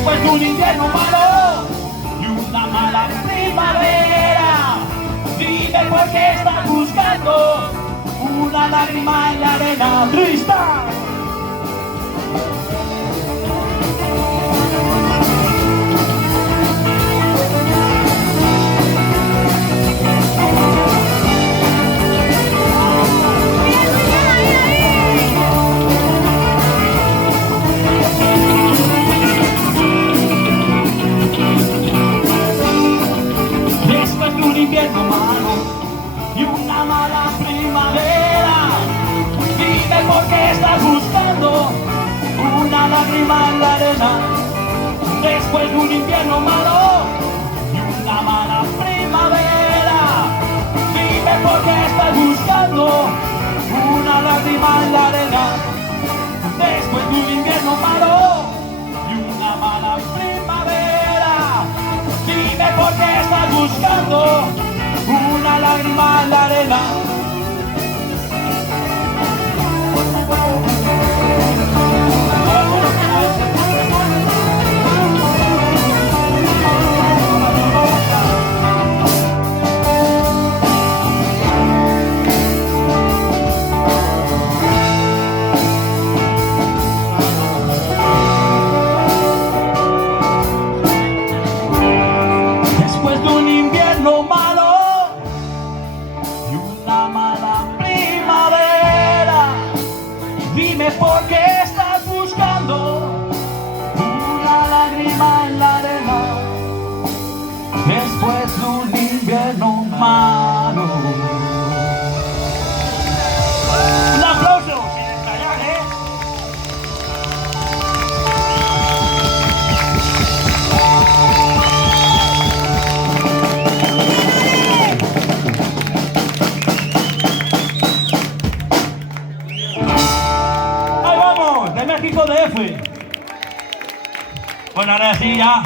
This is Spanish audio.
después de un invierno malo y una mala primavera. Dime por qué estás buscando una lágrima en la arena. ¡Tristán! Invierno malo y una mala primavera. Dime por qué estás buscando una lágrima en la arena. Después de un invierno malo y una mala primavera. Dime por qué estás buscando una lágrima en la arena. Después de un invierno malo y una mala primavera. Dime por qué estás buscando una lágrima en la arena. Después de un invierno malo y una mala primavera, dime por qué estás buscando una lágrima en la arena. Después de un invierno malo. Un aplauso sin ensayar, ¿eh? Ahí vamos, de México DF. Bueno, ahora sí ya.